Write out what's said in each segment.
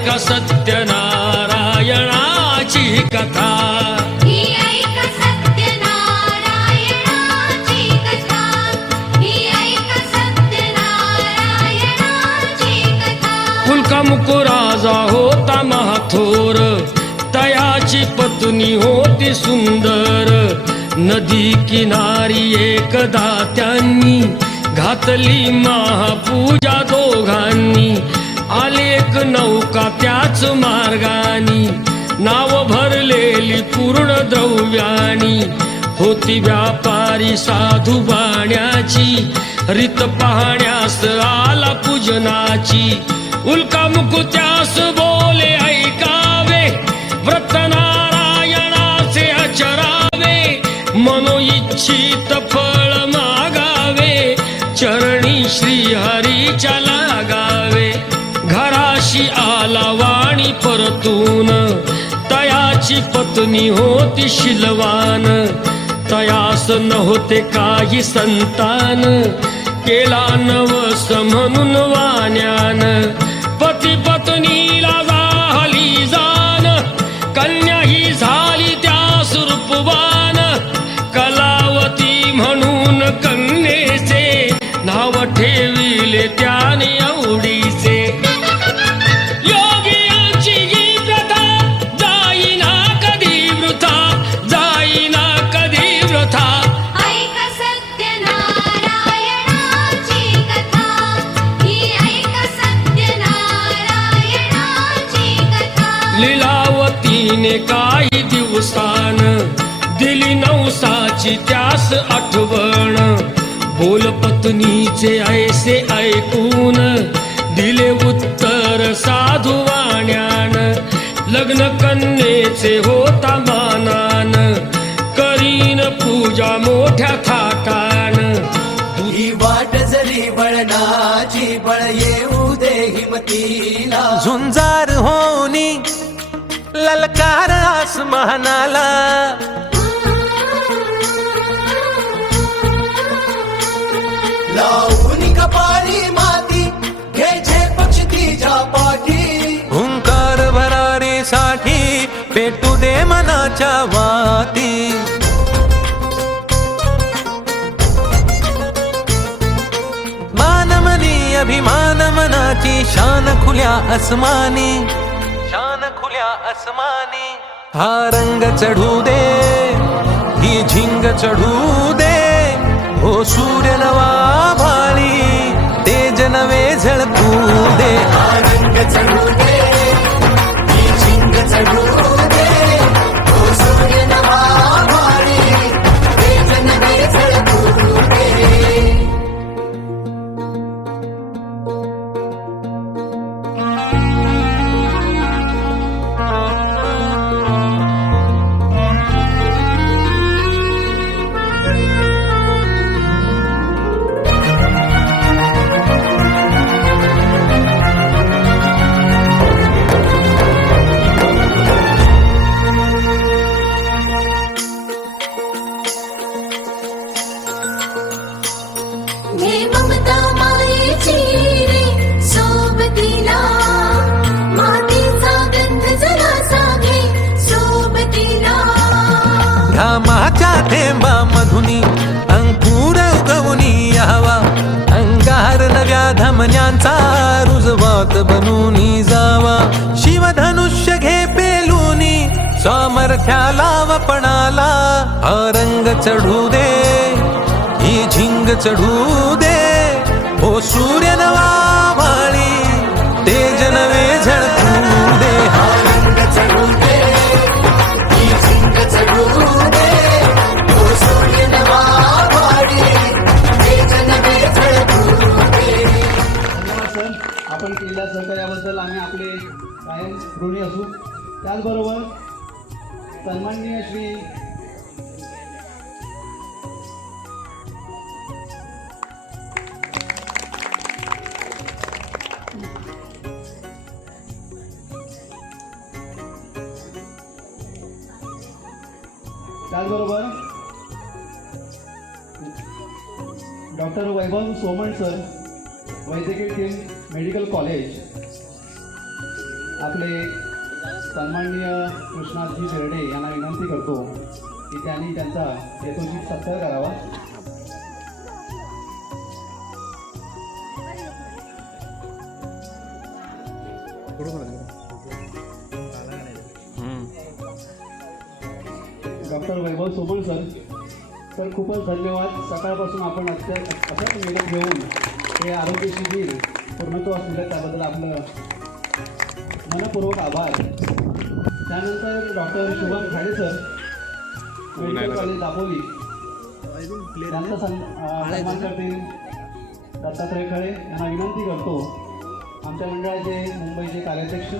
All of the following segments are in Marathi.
ऐक सत्यनारायणाची कथा. ही ऐक सत्यनारायणाची कथा. ही ऐक सत्यनारायणाची कथा. फुलका राजा होता महाथोर. तयाची पत्नी होती सुंदर. नदी किनारी एकदा त्यांनी घातली महापूजा दोघांनी. आली एक नौका त्याच मार्गानी. नाव भरलेली पूर्ण द्रव्यानी. होती व्यापारी साधू बाण्याची. रीत पाहण्यास आला पूजनाची. उल्का मुकुत्यास त्याची पत्नी होती शिलवान. तयास नव्हते काही संतान. केला नवस म्हणून वाण्यान. पती पत्नीला लीलावतीने काही दिवसान. दिली नवसाची त्यास आठवण. बोल पत्नीचे ऐसे ऐकून. दिले उत्तर साधू वाण्यान. लग्न कन्येचे होता मानान. करीन पूजा मोठ्या थाटान. ही वाट जरी बळणाची बळ येऊ दे हिमतीला. झुंजार ललकार आसमानाला. लावून कपाळी माती घ्यायचे पक्ष तिच्या पाठी. हुंकार भरारीसाठी पेटू दे मनाच्या वाती. मानमनी अभिमान मनाची शान खुल्या अस्मानी अस्मानी हा रंग चढू दे ही झिंग चढू दे हो सूर्य नवा भाळी तेज नवे झळकू दे. रंग चढू दे ही झिंग चढू हात बनूनी जावा. शिवधनुष्य घे पेलूनी सामर्थ्याला वपणाला हा रंग चढू दे ही झिंग चढू दे. हो सूर्य आपण केलेल्या सहकार्याबद्दल आम्ही आपले कायम ऋणी असू. त्याचबरोबर सन्माननीय श्री त्याचबरोबर डॉक्टर वैभव सोमण सर वैद्यकीय टीम मेडिकल कॉलेज. आपले सन्माननीय कृष्णाजी बेर्डे यांना विनंती करतो की त्यांनी त्यांचा यथोचित सत्कार करावा. Doctor Vaibhav Sobal sir sir खूपच धन्यवाद. सकाळपासून आपण अत्य अशाच मेहनत घेऊन हे आरोग्य शिबिर पूर्णत्वास दिलं त्याबद्दल आपलं मनपूर्वक आभार. त्यानंतर doctor Shubham Khade sir medical college Dapoli. यांचा सन अं, सन्मान करतील दत्तात्रय खळे. यांना विनंती करतो आमच्या मंडळाचे मुंबईचे कार्याध्यक्ष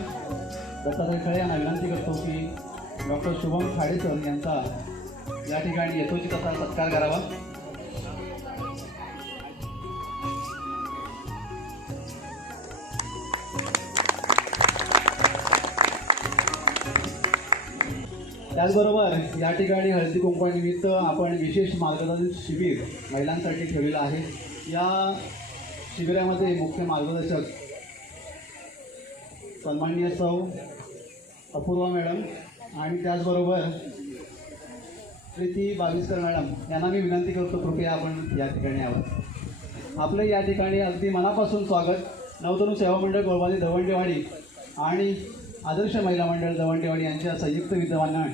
दत्तात्रय खळे यांना विनंती करतो की डॉक्टर शुभम खाडे सर यांचा या ठिकाणी यथोचित असा सत्कार करावा. त्याचबरोबर या ठिकाणी हळदी कुंकवानिमित्त आपण विशेष मार्गदर्शन शिबिर महिलांसाठी ठेवलेलं आहे. या शिबिरामध्ये मुख्य मार्गदर्शक सन्माननीय सौ अपूर्वा मॅडम आणि त्याचबरोबर प्रीती बाविस्कर मॅडम यांना मी विनंती करतो कृपया आपण या ठिकाणी यावं. आपलं या ठिकाणी अगदी मनापासून स्वागत. नवतनू सेवा मंडळ गोळवादी धवंडेवाडी आणि आदर्श महिला मंडळ दवंडेवाडी यांच्या संयुक्त विद्यमानं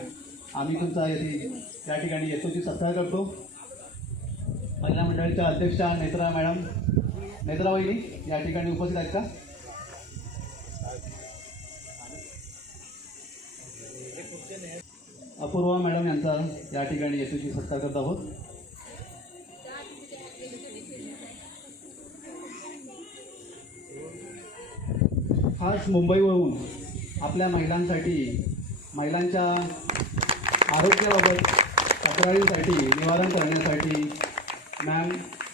आम्ही तुमचा येथे या ठिकाणी यथोचित सत्कार करतो. महिला मंडळाच्या अध्यक्षा नेत्रा मॅडम नेत्रा वहिनी या ठिकाणी उपस्थित आहेत का? अपूर्वा मॅडम यांचा या ठिकाणी येतोची सत्कार करत आहोत. खास मुंबईवरून आपल्या महिलांसाठी महिलांच्या आरोग्याबाबत तक्रारींसाठी निवारण करण्यासाठी मॅम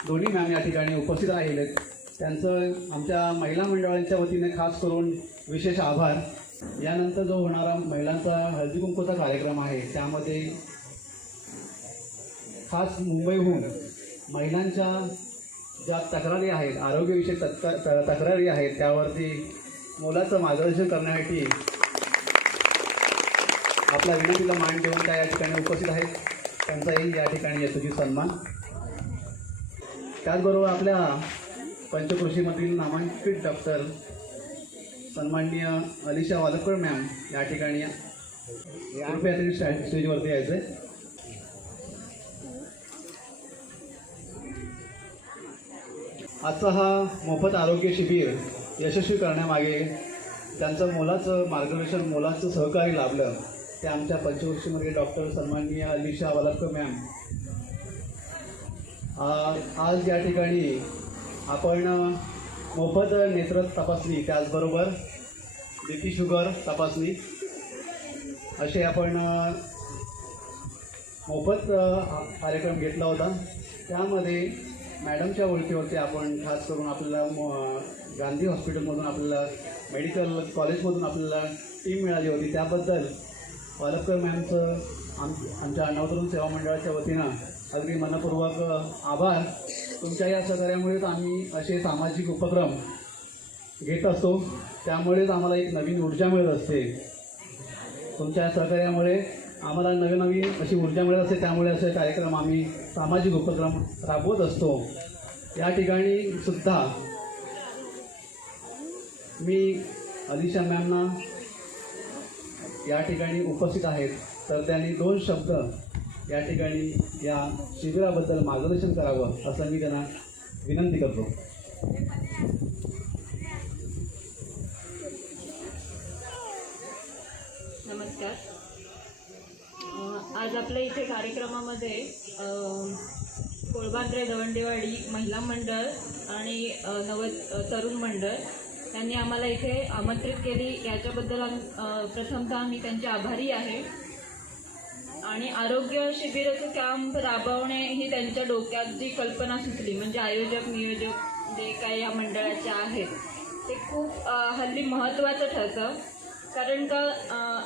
दोन्ही मॅम या ठिकाणी उपस्थित राहिलेत. त्यांचं आमच्या महिला मंडळांच्या वतीने खास करून विशेष आभार. यानंतर जो होणारा महिलांचा हळदी कुंकूचा कार्यक्रम आहे त्यामध्ये खास मुंबईहून महिलांच्या ज्या तक्रारी आहेत आरोग्यविषयक त- तक्रारी आहेत त्यावरती मुलाचं मार्गदर्शन करण्यासाठी आपल्या विनंतीला मान देऊन त्या या ठिकाणी उपस्थित आहेत. त्यांचाही या ठिकाणी यशस्वी सन्मान. त्याचबरोबर आपल्या पंचकृषीमधील नामांकित डॉक्टर सन्माननीय अलिशा वालकर मॅम या ठिकाणी कृपया स्टेजवरती यायचं आहे आजचा हा मोफत आरोग्य शिबिर यशस्वी करण्यामागे त्यांचं मोलाचं मार्गदर्शन मोलाचं सहकार्य लाभलं. ते आमच्या पंचवर्षीमध्ये डॉक्टर सन्माननीय अलिशा वालकर मॅम. आज या ठिकाणी आपण मोफत नेत्र तपासणी त्याचबरोबर बीपी शुगर तपासणी असे आपण मोफत कार्यक्रम घेतला होता. त्यामध्ये मॅडमच्या ओळखीवरती आपण खास करून आपल्याला म- गांधी हॉस्पिटलमधून आपल्याला मेडिकल कॉलेजमधून आपल्याला टीम मिळाली होती. त्याबद्दल वालपकर मॅमचं आम आमच्या अण्णावतरुण सेवा मंडळाच्या वतीनं अगदी मनपूर्वक आभार. तुमच्या या सहकार्यामुळेच आम्ही असे सामाजिक उपक्रम घेत असतो. त्यामुळेच आम्हाला एक नवीन ऊर्जा मिळत असते. तुमच्या सहकार्यामुळे आम्हाला नवीन नवीन अशी ऊर्जा मिळत असते. त्यामुळे असे कार्यक्रम आम्ही सामाजिक उपक्रम राबवत असतो. या ठिकाणी सुद्धा मी अलिशा मॅमना या ठिकाणी उपस्थित आहेत. तर त्यांनी दोन शब्द या ठिकाणी या शिबिराबद्दल मार्गदर्शन करावं असं मी त्यांना विनंती करतो. नमस्कार. आज आपल्या इथे कार्यक्रमामध्ये कोळबांद्रे दवंडेवाडी महिला मंडळ आणि नव तरुण मंडळ त्यांनी आम्हाला इथे आमंत्रित केली. याच्याबद्दल प्रथमतः आम्ही त्यांचे आभारी आहे. आणि आरोग्य शिबिराचं कॅम्प राबवणे ही त्यांच्या डोक्यात जी कल्पना सुचली म्हणजे आयोजक नियोजक जे काही या मंडळाचे आहेत ते खूप हल्ली महत्त्वाचं ठरतं. कारण का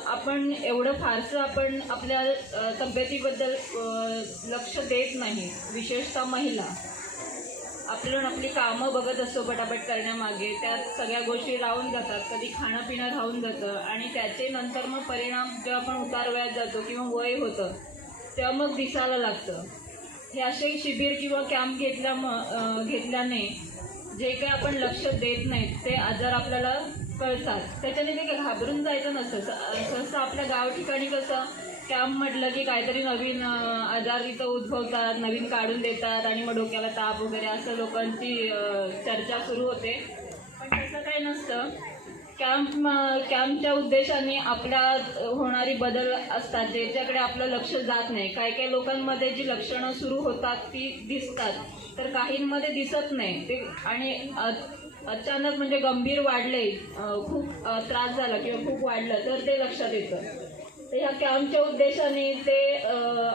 आपण एवढं फारसं आपण आपल्या तब्येतीबद्दल लक्ष देत नाही विशेषतः महिला. आपण आपली कामं बघत असतो पटापट करण्यामागे. त्यात सगळ्या गोष्टी राहून जातात. कधी खाणं पिणं राहून जातं. आणि त्याचे नंतर मग परिणाम जेव्हा आपण उतार वयात जातो किंवा वय होतं तेव्हा मग दिसायला लागतं. हे असे शिबिर किंवा कॅम्प घेतल्या म- घेतल्याने जे काही आपण लक्ष देत नाहीत ते आजार आपल्याला कळतात. त्याच्याने ते घाबरून जायचं नसतं. सहसा आपल्या गाव ठिकाणी कसं कॅम्प म्हटलं की काहीतरी नवीन आजार इथं उद्भवतात नवीन काढून देतात आणि मग डोक्याला ताप वगैरे असं लोकांची चर्चा सुरू होते. पण तसं काही नसतं. कॅम्प कॅम्पच्या उद्देशाने आपल्यात होणारी बदल असतात ज्याच्याकडे आपलं लक्ष जात नाही. काही काही लोकांमध्ये जी लक्षणं सुरू होतात ती दिसतात. तर काहींमध्ये दिसत नाही. ते आणि अचानक म्हणजे गंभीर वाढले खूप त्रास झाला किंवा खूप वाढलं तर ते लक्षात येतं. ह्या कॅम्पच्या उद्देशाने ते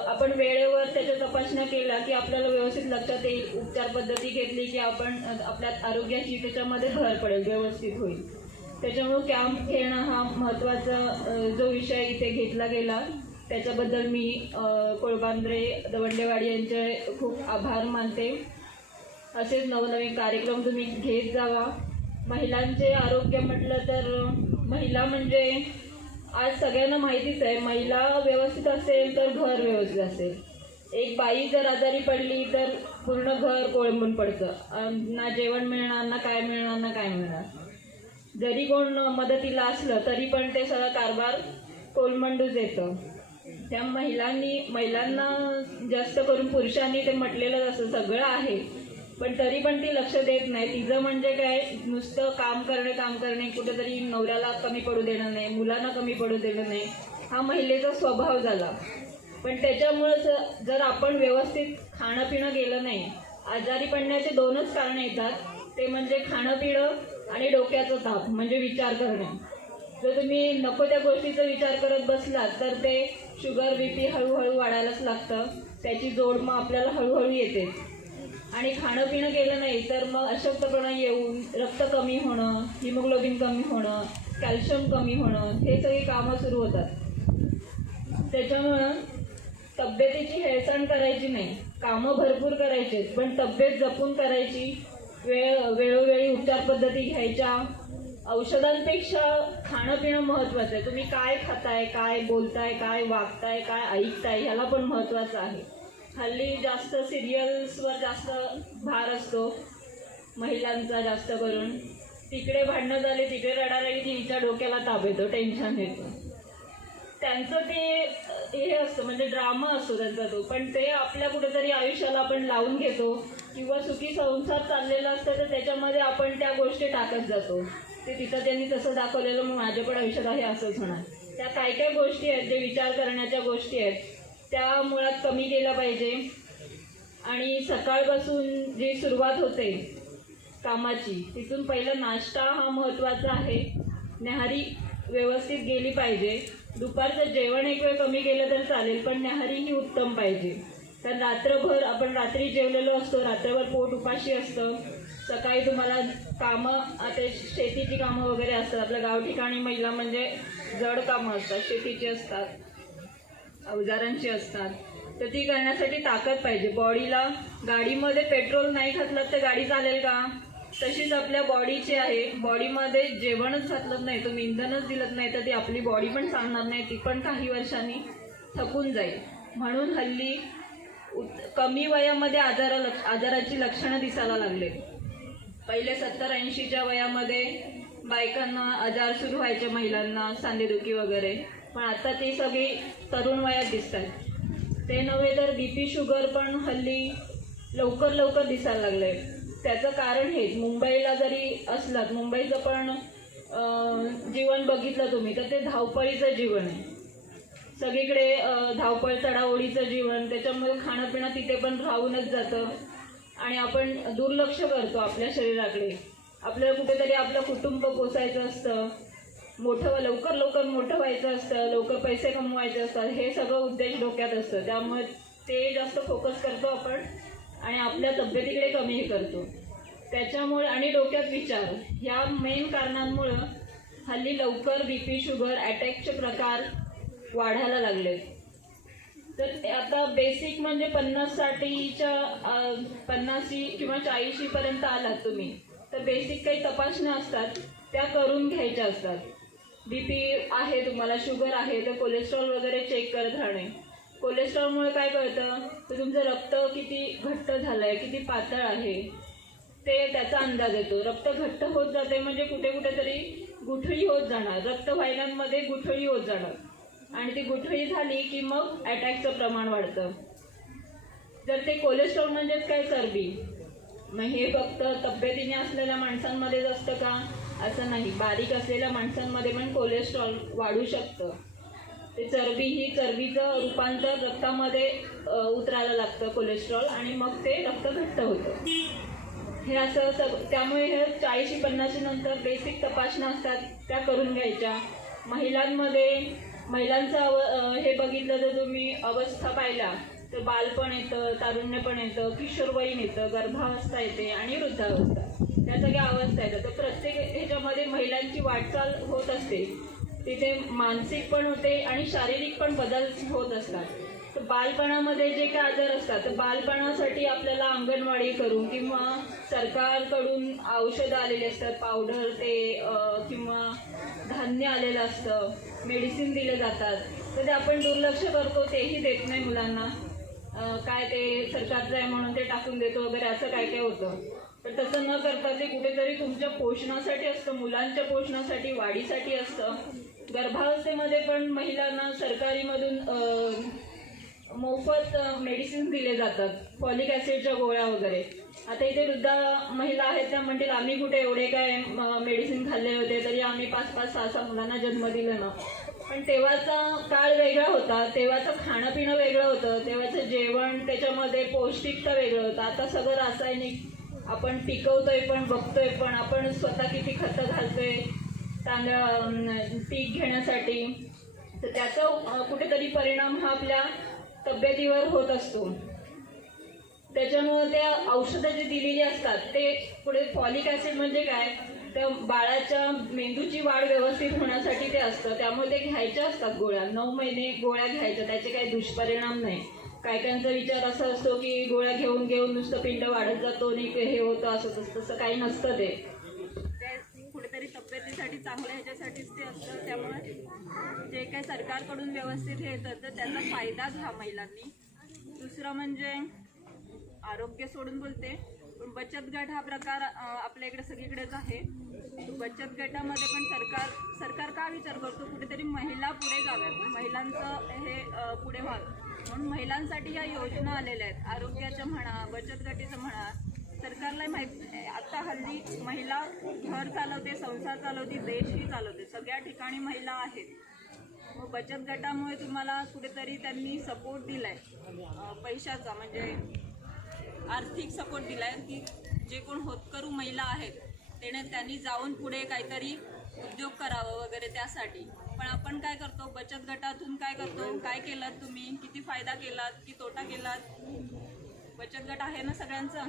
आपण वेळेवर त्याच्या तपासण्या केल्या की आपल्याला व्यवस्थित लक्षात येईल उपचार पद्धती घेतली की आपण आपल्या आरोग्याची त्याच्यामध्ये भर पडेल व्यवस्थित होईल. त्याच्यामुळं कॅम्प घेणं हा महत्त्वाचा जो विषय इथे घेतला गेला. त्याच्याबद्दल मी कोळबांद्रे दवंडेवाडी यांचे खूप आभार मानते. असेच नवनवीन कार्यक्रम तुम्ही घेत जावा. महिलांचे आरोग्य म्हटलं तर महिला म्हणजे आज सगळ्यांना माहितीच आहे महिला व्यवस्थित असेल तर घर व्यवस्थित असेल. एक बाई जर आजारी पडली तर पूर्ण घर कोळंबून पडतं. ना जेवण मिळणार ना काय मिळणार ना काय मिळणार. जरी कोण मदतीला असलं तरी पण ते सगळं कारभार कोलमंडूच येतं. त्या महिलांनी महिलांना जास्त करून पुरुषांनी ते म्हटलेलं असं सगळं आहे. पण तरी पण ती लक्ष देत नाही. तिचं म्हणजे काय? नुसतं काम करणे काम करणे. कुठेतरी नवऱ्याला कमी पडू देणं नाही मुलांना कमी पडू देणं नाही. हा महिलेचा स्वभाव झाला. पण त्याच्यामुळंच जर आपण व्यवस्थित खाणं पिणं गेलं नाही आजारी पडण्याचे दोनच कारण येतात. ते म्हणजे खाणं पिणं आणि डोक्याचं ताप म्हणजे विचार करणे. जर तुम्ही नको त्या गोष्टीचा विचार करत बसलात तर ते शुगर बी पी हळूहळू वाढायलाच लागतं. त्याची जोड मग आपल्याला हळूहळू येते. आणि खाणं पिणं केलं नाही तर मग अशक्तपणा येऊन रक्त कमी होणं हिमोग्लोबिन कमी होणं कॅल्शियम कमी होणं हे सगळी कामं सुरू होतात. त्याच्यामुळं तब्येतीची हेळसांड करायची नाही. कामं भरपूर करायची पण तब्येत जपून करायची वेळ वेळोवेळी उपचार पद्धती घ्यायच्या. औषधांपेक्षा खाणं पिणं महत्त्वाचं आहे. तुम्ही काय खाताय काय बोलताय काय वागताय काय ऐकताय ह्याला पण महत्त्वाचं आहे. हल्ली जास्त सिरियल्सवर जास्त भार असतो महिलांचा जास्त करून. तिकडे भांडणं झाले तिकडे रडारडी की हिच्या डोक्याला ताप येतो टेन्शन येतो. त्यांचं ते हे असतं म्हणजे ड्रामा असतो त्यांचा तो. पण ते आपल्या कुठेतरी आयुष्याला आपण लावून घेतो किंवा सुखी संसार चाललेला असतं तर त्याच्यामध्ये आपण त्या गोष्टी टाकत जातो. ते तिथं त्यांनी तसं दाखवलेलं मग माझ्या पण आयुष्यात आहे असंच होणार. त्या काय काय गोष्टी आहेत जे विचार करण्याच्या गोष्टी आहेत त्या मुळात कमी केला पाहिजे. आणि सकाळपासून जी सुरुवात होते कामाची तिथून पहिला नाश्ता हा महत्त्वाचा आहे. न्याहारी व्यवस्थित गेली पाहिजे. दुपारचं जेवण एक वेळ कमी केलं तर चालेल पण न्याहारी ही उत्तम पाहिजे. कारण रात्रभर आपण रात्री जेवलेलो असतो रात्रभर पोट उपाशी असतं. सकाळी तुम्हाला कामं आता शेतीची कामं वगैरे असतात. आपल्या गाव ठिकाणी महिला म्हणजे जड कामं असतात शेतीची असतात. अवजारांची असतात. तर ती करण्यासाठी ताकद पाहिजे. बॉडीला गाडीमध्ये पेट्रोल नाही घातलं तर गाडी चालेल का? तशीच आपल्या बॉडीची आहे. बॉडीमध्ये जेवणच घातलं नाही तुम्ही इंधनच दिलं नाही तर ती आपली बॉडी पण चालणार नाही. ती पण काही वर्षांनी थकून जाईल. म्हणून हल्ली कमी वयामध्ये आजारा लक्ष आजाराची लक्षणं दिसायला लागले. पहिले सत्तर ऐंशीच्या वयामध्ये बायकांना आजार सुरू व्हायचे महिलांना सांधेदुखी वगैरे. पण आता ती सगळी तरुण वयात दिसतात. ते नव्हे तर बी पी शुगर पण हल्ली लवकर लवकर दिसायला लागलं आहे त्याचं कारण हेच मुंबईला जरी असलात मुंबईचं पण जीवन बघितलं तुम्ही तर ते धावपळीचं जीवन आहे. सगळीकडे धावपळ चढाओढीचं जीवन त्याच्यामुळे खाणं पिणं तिथे पण राहूनच जातं. आणि आपण दुर्लक्ष करतो आपल्या शरीराकडे. आपल्याला कुठेतरी आपलं कुटुंब पोसायचं असतं. मोठं लवकर लवकर मोठं व्हायचं असतं लवकर पैसे कमवायचे असतात हे सगळं उद्देश डोक्यात असतं. त्यामुळे ते जास्त फोकस करतो आपण आणि आपल्या तब्येतीकडे कमी हे करतो. त्याच्यामुळे आणि डोक्यात विचार ह्या मेन कारणांमुळं हल्ली लवकर बी पी शुगर अटॅकचे प्रकार वाढायला लागले तर आता बेसिक म्हणजे पन्नास साठीच्या पन्नासी किंवा चाळीशीपर्यंत आलात तुम्ही. तर बेसिक काही तपासण्या असतात त्या करून घ्यायच्या असतात. बीपी आहे तुम्हाला शुगर आहे तर कोलेस्ट्रॉल वगैरे चेक करत राहणे. कोलेस्ट्रॉलमुळे काय कळतं? तर तुमचं रक्त किती घट्ट झालं आहे किती पातळ आहे ते त्याचा अंदाज येतो. रक्त घट्ट होत जाते म्हणजे कुठे कुठेतरी गुठळी होत जाणार. रक्तवाहिन्यांमध्ये गुठळी होत जाणार. आणि ती गुठळी झाली की मग अटॅकचं प्रमाण वाढतं. जर ते कोलेस्ट्रॉल म्हणजेच काय चरबी? मग हे फक्त तब्येतीने असलेल्या माणसांमध्येच असतं का? असं नाही. बारीक असलेल्या माणसांमध्ये पण कोलेस्ट्रॉल वाढू शकतं. ते चरबी ही चरबीचं रूपांतर रक्तामध्ये उतरायला लागतं कोलेस्ट्रॉल आणि मग ते रक्त घट्ट होतं. हे असं सग त्यामुळे हे चाळीशी पन्नाशी नंतर बेसिक तपासण्या असतात त्या करून घ्यायच्या. महिलांमध्ये महिलांचं अव हे बघितलं तर तुम्ही अवस्था पाहिला तर बालपण येतं तारुण्य पण येतं किशोरवयीन येतं गर्भावस्था येते आणि वृद्धावस्था. त्या सगळ्या अवस्था येतात तर प्रत्येक ह्याच्यामध्ये महिलांची वाटचाल होत असते. तिथे मानसिक पण होते आणि शारीरिक पण बदल होत असतात. तर बालपणामध्ये जे काही आजार असतात तर बालपणासाठी आपल्याला अंगणवाडी करून किंवा सरकारकडून औषधं आलेली असतात पावडर ते किंवा धान्य आलेलं असतं मेडिसिन दिले जातात. तर ते आपण दुर्लक्ष करतो तेही देत नाही मुलांना. काय ते सरकारचं आहे म्हणून ते टाकून देतो वगैरे असं काय काय होतं. पण तसं न करता ते कुठेतरी तुमच्या पोषणासाठी असतं मुलांच्या पोषणासाठी वाढीसाठी असतं. गर्भावस्थेमध्ये पण महिलांना सरकारीमधून मोफत मेडिसिन्स दिले जातात फॉलिक ॲसिडच्या गोळ्या वगैरे. आता इथे वृद्धा महिला आहेत त्या म्हणतील आम्ही कुठे एवढे काय मेडिसिन खाल्ले होते तरी आम्ही पाच पाच सहा सहा मुलांना जन्म दिला ना. पण तेव्हाचा काळ वेगळा होता तेव्हाचं खाणं पिणं वेगळं होतं तेव्हाचं जेवण त्याच्यामध्ये पौष्टिकता वेगळं होतं. आता सगळं रासायनिक आपण पिकवतोय पण बघतोय पण आपण स्वतः किती खतं घालतोय तांदळ पीक घेण्यासाठी. तर त्याचा कुठेतरी परिणाम हा आपल्या तब्येतीवर होत असतो. त्याच्यामुळे त्या औषधं जी दिलेली असतात ते पुढे फॉलिक ॲसिड म्हणजे काय? त्या बाळाच्या मेंदूची वाढ व्यवस्थित होण्यासाठी ते असतं. त्यामुळे ते घ्यायच्या असतात गोळ्या. नऊ महिने गोळ्या घ्यायच्या त्याचे काही दुष्परिणाम नाही. काय काहींचा विचार असा असतो की गोळ्या घेऊन घेऊन नुसतं पिंड वाढत जातो आणि हे होतं असं तसं तसं काही नसतं ते. ते कुठेतरी तब्येतीसाठी चांगलं ह्याच्यासाठीच ते असतं त्यामुळे जे काही सरकारकडून व्यवस्थित हे येतं तर त्याचा फायदा घ्या महिलांनी. दुसरं म्हणजे आरोग्य सोडून बोलते. पण बचत गट हा प्रकार आपल्या इकडे सगळीकडेच आहे. बचत गटामध्ये पण सरकार सरकार का विचार करतो? कुठेतरी महिला पुढे जाव्यात. महिलांचं हे पुढे व्हावं. म्हणून महिलांसाठी या योजना आलेल्या आहेत. आरोग्याच्या म्हणा बचत गटीचं म्हणा सरकारला माहीत आता हल्ली महिला घर चालवते संसार चालवते देशही चालवते. सगळ्या ठिकाणी महिला आहेत. मग बचत गटामुळे तुम्हाला कुठेतरी त्यांनी सपोर्ट दिलाय. पैशाचा म्हणजे आर्थिक सपोर्ट दिलाय. की जे कोण होतकरू महिला आहेत त्याने त्यांनी जाऊन पुढे काहीतरी उद्योग करावं वगैरे त्यासाठी. पण आपण काय करतो? बचत गटातून काय करतो? काय केलात तुम्ही? किती फायदा केलात? की तोटा केलात? बचत गट आहे ना सगळ्यांचं?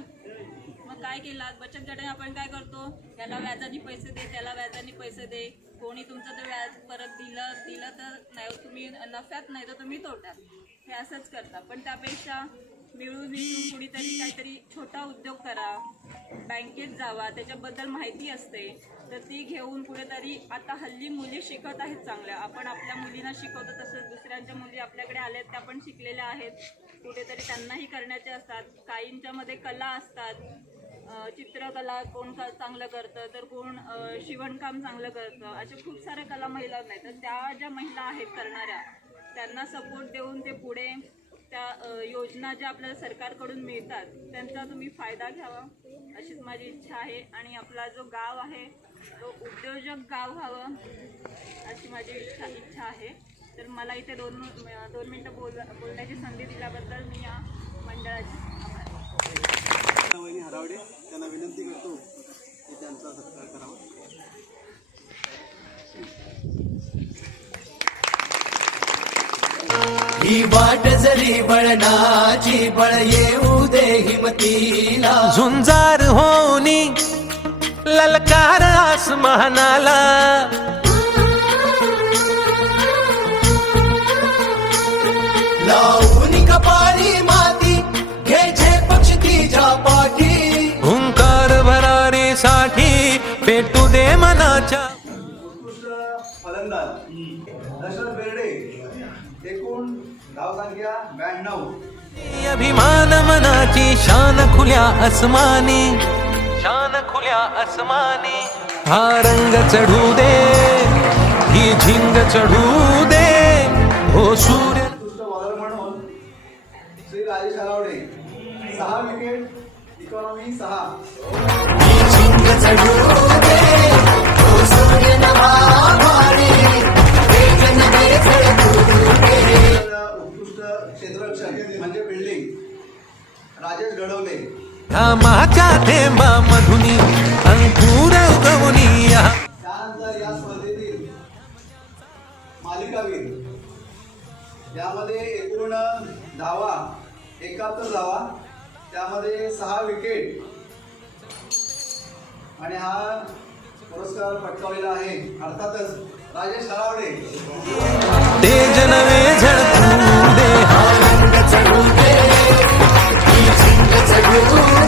मग काय केलात? बचत गटाने आपण काय करतो? याला व्याजाने पैसे दे त्याला व्याजाने पैसे दे. कोणी तुमचं ते व्याज परत दिलं दिलं तर नाही तुम्ही नफ्यात नाही तर तुम्ही तोट्यात. हे असंच करता. पण त्यापेक्षा मिळून काहीतरी छोटा उद्योग करा. बँकेत जावा त्याच्याबद्दल माहिती असते. तर ती घेऊन कुठेतरी आता हल्ली मुली शिकत आहेत चांगल्या. आपण आपल्या मुलींना शिकवतो तसंच दुसऱ्यांच्या मुली आपल्याकडे आल्यात त्या पण शिकलेल्या आहेत. कुठेतरी त्यांनाही करण्याचे असतात. काहींच्यामध्ये कला असतात. चित्रकला कोण का चांगलं करतं तर कोण शिवणकाम चांगलं करतं. अशा खूप साऱ्या कला महिला नाही तर त्या ज्या महिला आहेत करणाऱ्या त्यांना सपोर्ट देऊन ते पुढे त्या योजना ज्या आपल्याला सरकारकडून मिळतात त्यांचा तुम्ही फायदा घ्यावा अशीच माझी इच्छा आहे. आणि आपला जो गाव आहे तो उद्योजक गाव व्हावं अशी माझी इच्छा इच्छा आहे. तर मला इथे दोन दोन मिनटं बोल बोलण्याची संधी दिल्याबद्दल मी या मंडळाची हरावडे त्यांना विनंती करतो की त्यांचा सत्कार करावा. ही वाट जरी बळणाची बळ येऊ दे हिमतीला. झुंजार होनी ललकार आसमानाला. लावून कपाळी माती घे झे पक्षती ज्या पाठी. हुंकारसाठी पेटू दे मनाच्या. फलंदाज. दशरथ बेर्डे एकूण ब्याण्णव अभिमान मनाची शान खुल्या अस्मानी शान खुल्या अस्मानी हा रंग चढू दे ही झिंग चढू दे. हो सूर्य. बॉलर म्हणून श्री राजेश हरावडे सहा विकेट इकॉनॉमी सहा. उत्कृष्ट राजेश घडवले घामाच्या थेंबा मधुनी अंकुर उगवनी त्यानंतर या स्पर्धेतील मालिकावीर. यामध्ये एकूण धावा एकाहत्तर धावा त्यामध्ये सहा विकेट आणि हा पुरस्कार पटकावलेला आहे. अर्थातच राजेश हरावडे ते जनवे झळकू 我不